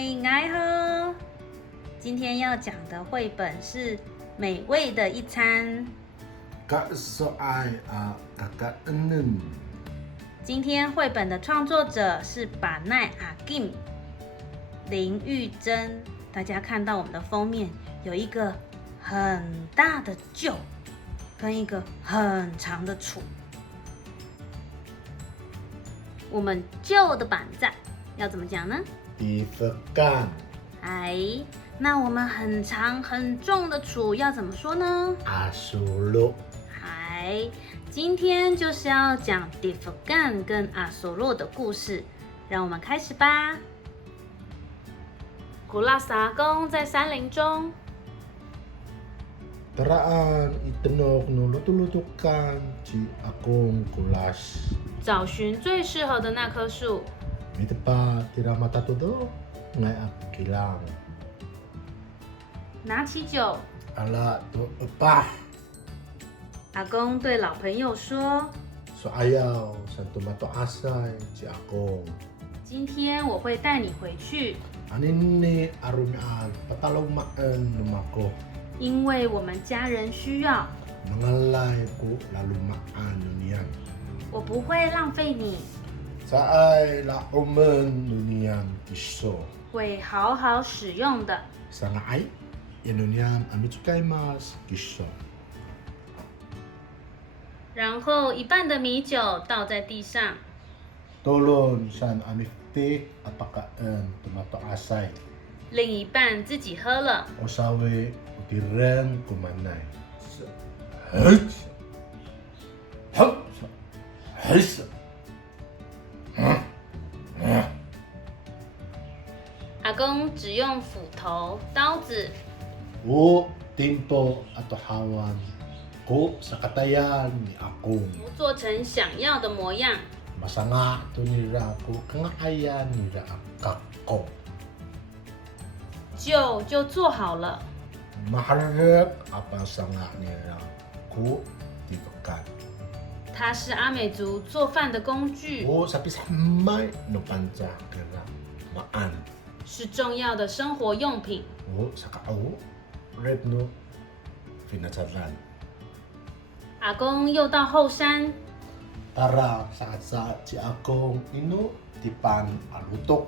爱喝。今天要讲的绘本是《美味的一餐》。今天绘本的创作者是把奈阿金林玉珍。大家看到我们的封面有一个很大的臼跟一个很长的杵。我们臼的板在要怎么讲呢？Divekan。那我们很长很重的杵要怎么说呢？Asolo。今天就是要讲 Divekan 跟 Asolo 的故事，让我们开始吧。古拉萨阿公在山林中。Daraan itanok no luto-lutukan si akong kulas。找寻最适合的那棵树。May pa tira matatudo ngay akilang。拿起酒。Ala to pa。阿公对老朋友说 So ayaw sa tumato asay si akong。今天我会带你回去。Anin ni arumian patalugmaan lumako。因为我们家人需要。Mangalay ko lalumaan niyan。我不会浪费你。Saay lauman niyan iso。会好好使用的。Sangaay yanunyan amitsukaimasu iso。然后一半的米酒倒在地上。Tolon san amifti apakaan tumato asay。另一半自己喝了。Osawe utiren kumanay。阿公只用斧头、刀子。O tempo ato hawan ko sa katayan ni akong。做成想要的模样。Masanga to nira ko kangaayan nira akako。酒就做好了。Maharap apa sanga nira ko Divekan。它是阿美族做饭的工具。O sapi samay no panca kera maan。是重要的生活用品。O sakao red no pinatsalan。阿公又到后山。Tara saat si akong ino tipan alutok。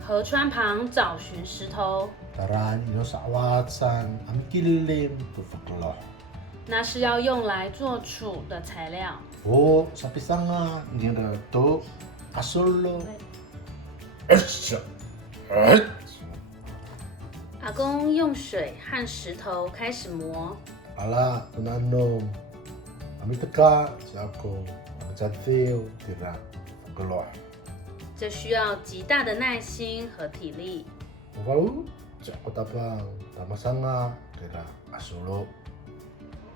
河川旁找寻石头。Tara ino sa awatsan ang kilim tufaklo。那是要用来做杵的材料。O sa pisanga ngira to asolo。阿公用水和石头开始磨。Ala tunanom amitaka sa akong magsadfeo tira faklo。这需要极大的耐心和体力。Wow sa kotapang tamasanga tira asolo。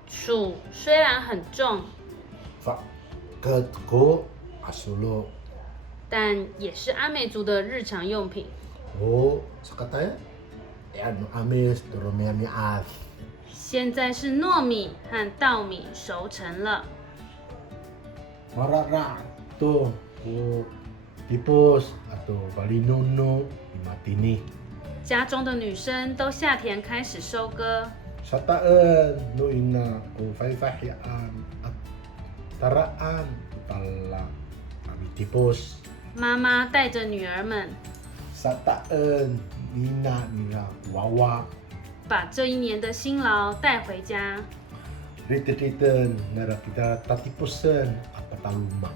杵虽然很重， Fakat ko asolo。但也是阿美族的日常用品。O sa kataya ano amis doromiyamias。现在是糯米和稻米熟成了。Marara to ko tipos ato balinono imatini。家中的女生都下田开始收割。Sa taan no ina ko fayfahyaan at taraan pala kami tipos。妈妈带着女儿们 Sa taan nina nila wawa。把这一年的辛劳带回家。Rititan nara kita tatipusan at pataluma。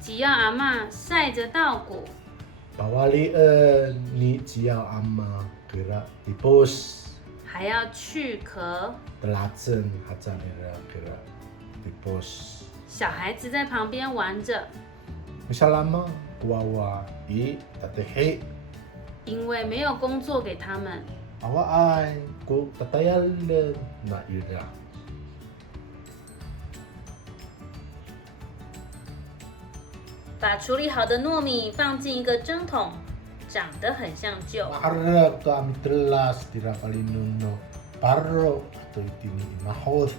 吉耀阿嬷晒着稻谷。Pawalian ni Ciao Ama kira tipos。还要去壳。Telatsen hatsa nira kira tipos。小孩子在旁边玩着。Misalama kuwawa i tatehe。因为没有工作给他们。Awa ay ko tatayalan na ira。把处理好的糯米放进一个蒸桶，长得很像臼。Maharap to ami telas tira palinuno paro ato itini imahod.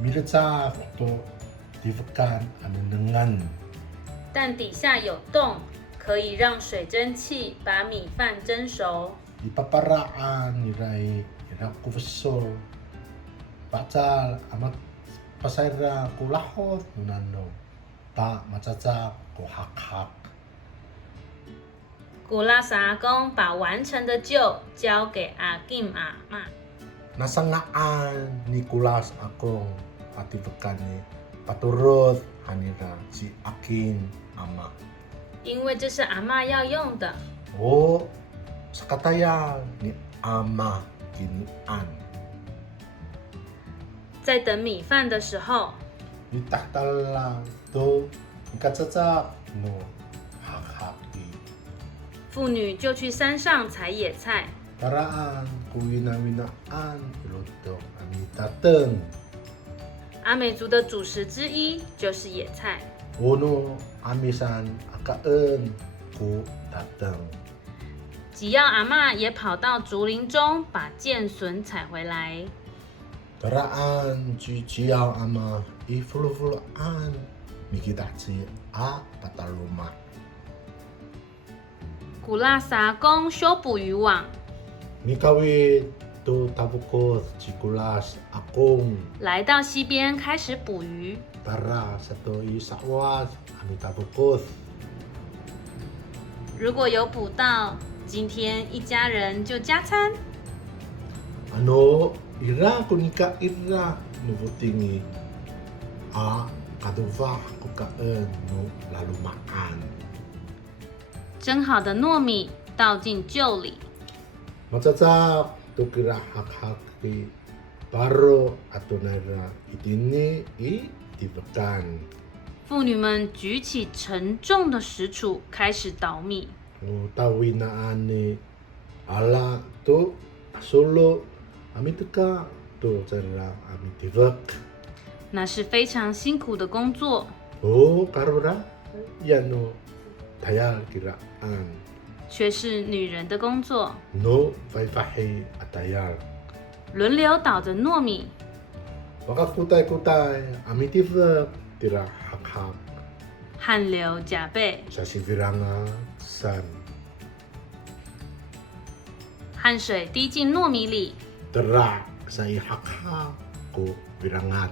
Miratsa to Divekan anenengan。但底下有洞，可以让水蒸气把米饭蒸熟。 Ipaparaan niray ira kufsol. Pacal amat pasaira kulahot nunano. Pa macaca kuhak-hak. 古拉萨阿公把完成的臼交给阿金阿嬷。 Nasangaan ni kulas akong atibakan ni paturut hanira si akin ama. 因为这是阿嬷要用的。 O sa katayal ni ama kinian. 在等米饭的时候， Itahtal lang to ikatsatak no hak-haki. 妇女就去山上采野菜。 Paraan kuwina-winaan iluto ani tateng. 阿美族的主食之一就是野菜。 Uno amisan akaen ku tateng. 只要阿嬷也跑到竹林中把剑笋采回来， Paraan ciao ama ifulu-fuluan mikitaci a pataluma. 古拉萨公修补渔网， Nikawit to tabukos cikulas akong 来到溪边开始捕鱼。 para sa to isawas ami tabukos. 如果有捕到，今天一家人就加餐。 Ano ira kunika ira nubutingi a kaduvah kukaen no lalumaan. 蒸好的糯米倒进臼里， Macaca to kira hak-haki paro ato naira itini i tibakan. 妇女们举起沉重的石杵开始捣米。 No tawinaan ni ala to solo ami teka to cara ami tibak. 那是非常辛苦的工作。 Oh karora yano tayal kiraan. 却是女人的工作， No faifahi atayal. 轮流捣着糯米， Baka kutay-kutay ami tibak tira hak-hak 汗流浃背， sa sibiranga san. 汗水滴进糯米里， Tera sa ihak-hak ko birangat.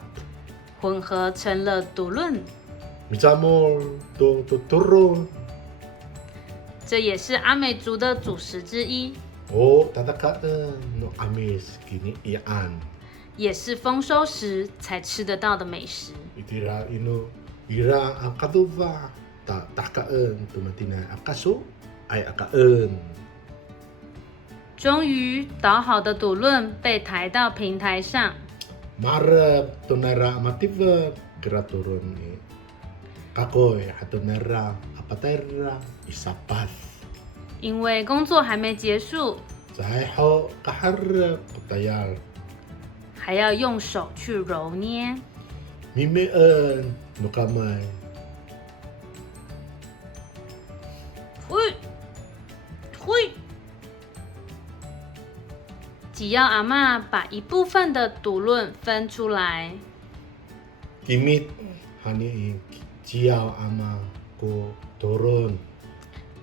混合成了笃论。 Misamol to tuturun. 这也是阿美族的主食之一， O tatakaan no amis kini iyan. 也是丰收时才吃得到的美食。 Itira ino ira ang kaduva ta takaan tumatina akaso ay akaen. 终于捣好的笃论被抬到平台上， Marap tunara mativa kiraturun ni kakoy hatunara apatera isapat. 因为工作还没结束， Saho kaharap patayal. 还要用手去揉捏。 Mimeen no kamay. 嘿，嘿。只要阿嬷把一部分的笃论分出来， Kimit hani jiao ama ko turun.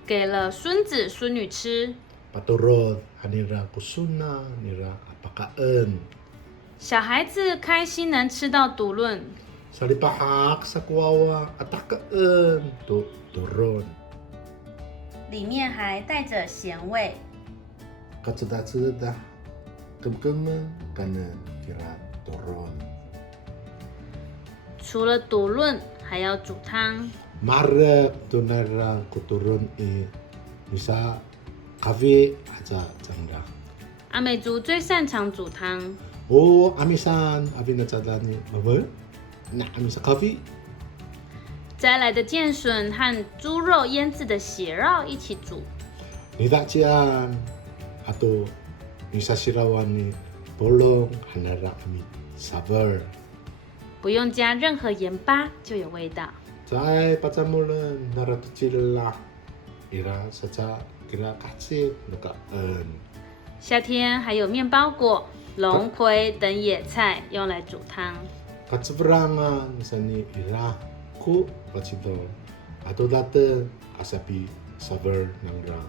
给了孙子孙女吃， Paturod hanira kusuna nira apakaen. 小孩子开心能吃到笃论， Salipahak sa kuwawa atakaen to turun. 里面还带着咸味。 Katsada-tsada kemkemen kana kira turun. 除了笃论，还要煮汤。 Marep to nara ko turun misa kafe aja janda. 阿美族最擅长煮汤， Oh, amisan abi na tsadani. Baba? Na amisa kafe. 摘来的剑笋和猪肉腌制的血肉一起煮。 Nida cian ato misa sirawan ni bolong hanara ami sabar. 不用加任何盐巴就有味道。 Sai pacamulan naratu cilla. Ira saca kira katsit nukaan. 夏天还有面包果、龙葵等野菜用来煮汤。 Katsibrangan sani ira ku pacito Atau datang asapi sabar nangra.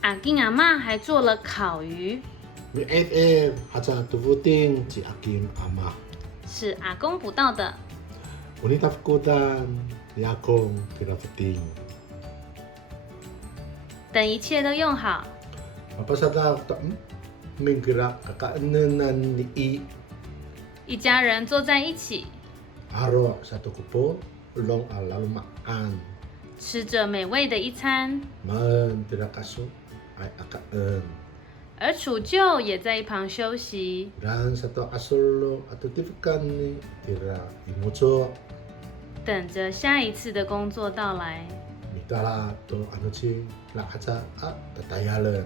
阿金阿嬷还做了烤鱼， Mi haja tuvuting ci akim ama. 是阿公捕到的。 Unita fukutan yakong kirafuting. 等一切都用好， Mapasada ta mingkira kakaanenan ni 一家人坐在一起， aro satu kupo long alalu maan. 吃着美味的一餐， Man tidak kaso ay akaan. 而楚舅也在一旁休息。 Dan satu asolo atau tifukan ni tira imucho. 等着下一次的工作到来。 Mitala to ano chi la aja tatayalan.